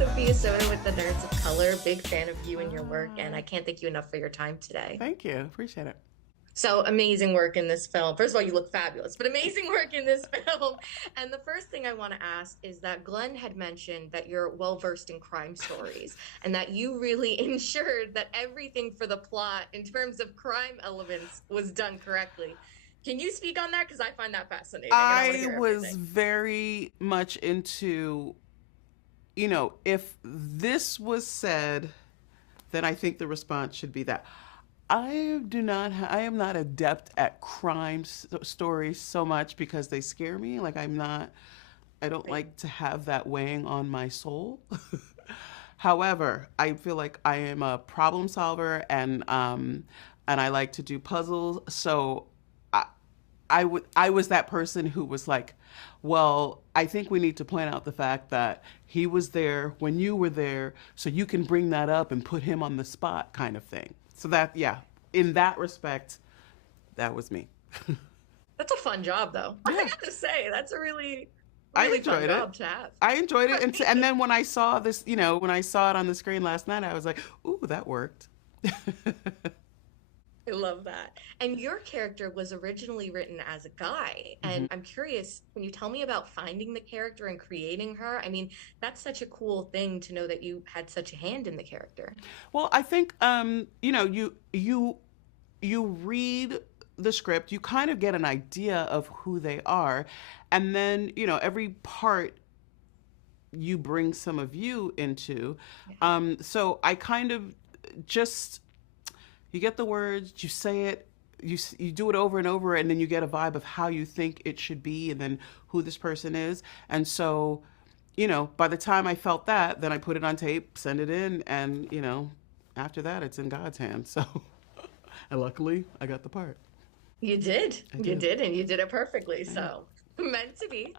Sophia Soda with the Nerds of Color. Big fan of you and your work, and I can't thank you enough for your time today. Thank you. Appreciate it. So amazing work in this film. First of all, you look fabulous, but amazing work in this film. And the first thing I want to ask is that Glenn had mentioned that you're well versed in crime stories and that you really ensured that everything for the plot in terms of crime elements was done correctly. Can you speak on that? Because I find that fascinating and I want to I hear was everything. very much into, if this was said, then I think the response should be that. I am not adept at crime stories so much because they scare me. I don't Right. like to have that weighing on my soul. However, I feel like I am a problem solver and I like to do puzzles. So I, I was that person who was like, well, I think we need to point out the fact that he was there when you were there, so you can bring that up and put him on the spot, kind of thing. So that, yeah, in that respect, that was me. That's a fun job, though. I Yeah, got to say, that's a really, I really fun enjoyed it. job to have. I enjoyed it, and Right. then when I saw this, when I saw it on the screen last night, I was like, "Ooh, that worked." I love that. And your character was originally written as a guy. Mhm. And I'm curious, can you tell me about finding the character and creating her? I mean, that's such a cool thing to know that you had such a hand in the character. Well, I think you read the script, you kind of get an idea of who they are, and then every part you bring some of you into. Yeah. So I kind of just you get the words, you say it, you do it over and over, and then you get a vibe of how you think it should be, and then who this person is. And so, by the time I felt that, then I put it on tape, send it in, and after that, it's in God's hands. So, and luckily, I got the part. You did. I You did. did, and you did it perfectly. Yeah. So, meant to be.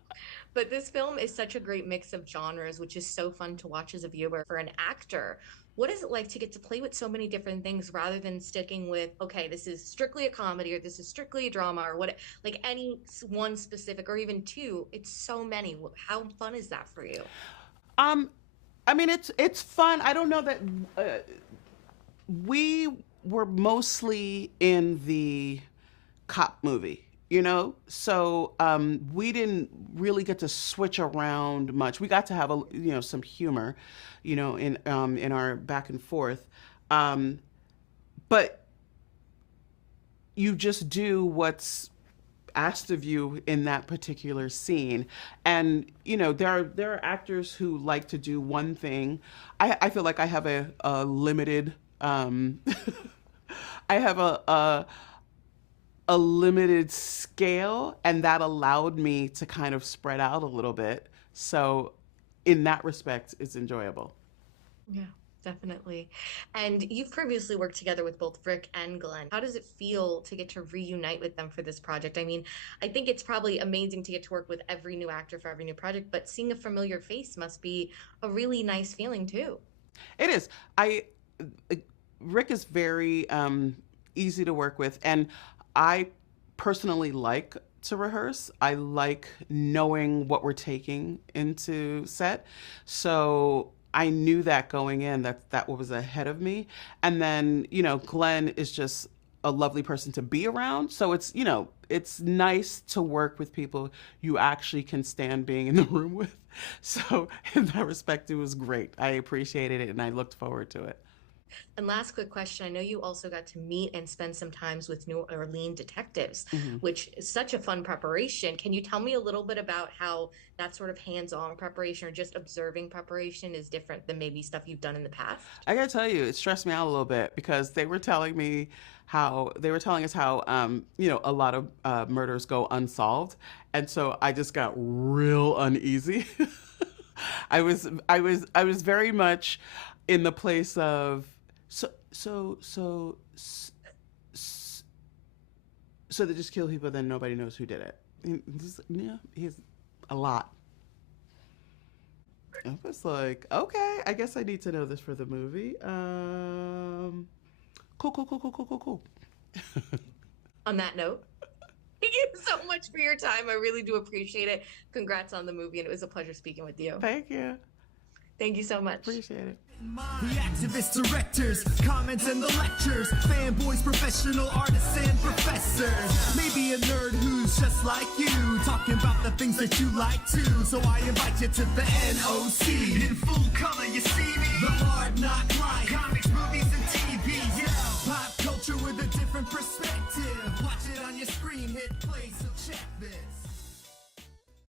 But this film is such a great mix of genres, which is so fun to watch as a viewer. For an actor, what is it like to get to play with so many different things rather than sticking with, okay, this is strictly a comedy or this is strictly a drama or what, like any one specific or even two? It's so many. How fun is that for you? Um, I mean, it's fun. I don't know that we were mostly in the cop movie, so we didn't really get to switch around much. We got to have some humor, in our back and forth, um, but you just do what's asked of you in that particular scene. And there are actors who like to do one thing. I feel like I have a limited I have a limited scale, and that allowed me to kind of spread out a little bit. So in that respect, it's enjoyable. Yeah, definitely. And you've previously worked together with both Rick and Glenn. How does it feel to get to reunite with them for this project? I mean, I think it's probably amazing to get to work with every new actor for every new project, but seeing a familiar face must be a really nice feeling too. It is. I Rick is very easy to work with, and I personally like to rehearse. I like knowing what we're taking into set. So I knew that going in, that was ahead of me. And then, Glenn is just a lovely person to be around. So it's nice to work with people you actually can stand being in the room with. So in that respect, it was great. I appreciated it and I looked forward to it. And last quick question. I know you also got to meet and spend some times with New Orleans detectives, Mhm. which is such a fun preparation. Can you tell me a little bit about how that sort of hands-on preparation or just observing preparation is different than maybe stuff you've done in the past? I gotta tell you, it stressed me out a little bit because they were telling us how a lot of murders go unsolved, and so I just got real uneasy. I was very much in the place of so so they just kill people, then nobody knows who did it. Yeah, he's a lot. I was like, okay, I guess I need to know this for the movie. Cool, cool, cool, cool, cool, cool, cool. On that note, thank you so much for your time. I really do appreciate it. Congrats on the movie, and it was a pleasure speaking with you. Thank you. Thank you so much. Appreciate it. The activist directors, comments and the lectures, fanboys, professional artists and professors. Maybe a nerd who's just like you, talking about the things that you like too. So I invite you to the NOC. In full color, you see me. The Hard Knock Life, comics, movies, and TV.